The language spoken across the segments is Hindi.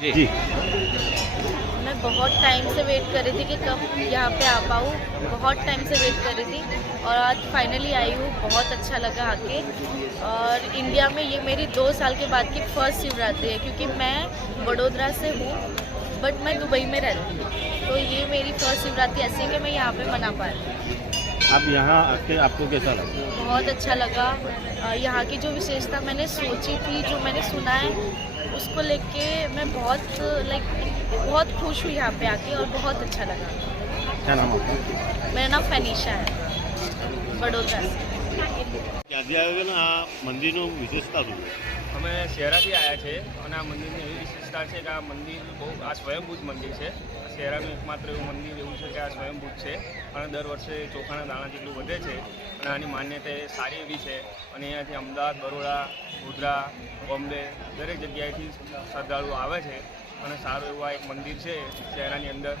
जी। मैं बहुत टाइम से वेट कर रही थी कि कब यहाँ पे आ पाऊँ। बहुत टाइम से वेट कर रही थी और आज फाइनली आई हूँ। बहुत अच्छा लगा आके। और इंडिया में ये मेरी 2 साल के बाद की फर्स्ट शिवरात्रि है, क्योंकि मैं वडोदरा से हूँ बट मैं दुबई में रहती हूँ। तो ये मेरी फर्स्ट शिवरात्रि ऐसी है कि मैं यहाँ पे मना पा रही हूँ। अब यहाँ आके आपको कैसा लगा? बहुत अच्छा लगा। यहाँ की जो विशेषता मैंने सोची थी, जो मैंने सुना है, उसको लेके मैं बहुत खुश हुई यहाँ पे आके और बहुत अच्छा लगा। क्या नाम आपका? मेरा नाम फनीशा है, वडोदरा से। ક્યાંથી આવ્યો ને આ મંદિરનું વિશેષતા શું છે? અમે શહેરાથી આવ્યા છે અને આ મંદિરની એવી વિશેષતા છે કે આ મંદિર આ સ્વયંભૂત મંદિર છે. શહેરાનું એકમાત્ર એવું મંદિર એવું છે કે આ સ્વયંભૂત છે અને દર વર્ષે ચોખાના દાણા જેટલું વધે છે અને આની માન્યતા સારી એવી છે. અને અહીંયાથી અમદાવાદ, બરોડા, ગોધરા, બોમ્બે દરેક જગ્યાએથી શ્રદ્ધાળુઓ આવે છે અને સારું એવું આ એક મંદિર છે શહેરાની અંદર.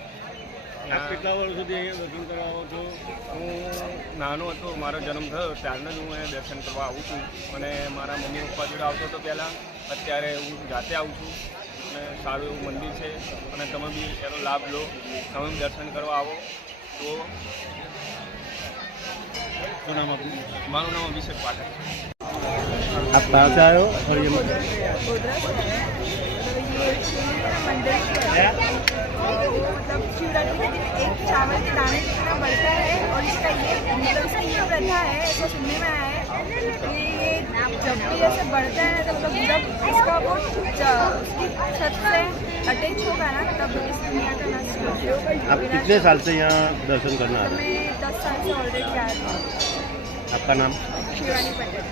કેટલા વર્ષ સુધી અહીંયા દર્શન કરવા આવો છો? હું નાનો હતો, મારો જન્મ થયો ત્યારનો જ હું અહીંયા દર્શન કરવા આવું છું અને મારા મમ્મી પપ્પા જોડે આવતો હતો પહેલાં. અત્યારે હું જાતે આવું છું અને સારું એવું મંદિર છે અને તમે બી એનો લાભ લો. તમે બી દર્શન કરવા આવો તો. શું નામ આપનું? મારું નામ અભિષેક પાઠક. आप कहाँ से आए हो? और ये गोधरा से है। मतलब ये मतलब शिवरात्रि के दिन एक चावल के दाने जितना बढ़ता है और इसका ये मतलब इसका ये प्रथा है, ऐसा सुनने में आया है कि ये जब भी ऐसे बढ़ता है तो मतलब जब इसका वो उसकी छत से अटैच होगा ना तब इस दुनिया का नष्ट होगा। आप कितने साल से यहाँ दर्शन करना आ रहे हैं? मैं 10 साल से ऑलरेडी आ रही हूँ। आपका नाम? शिवानी पटेल।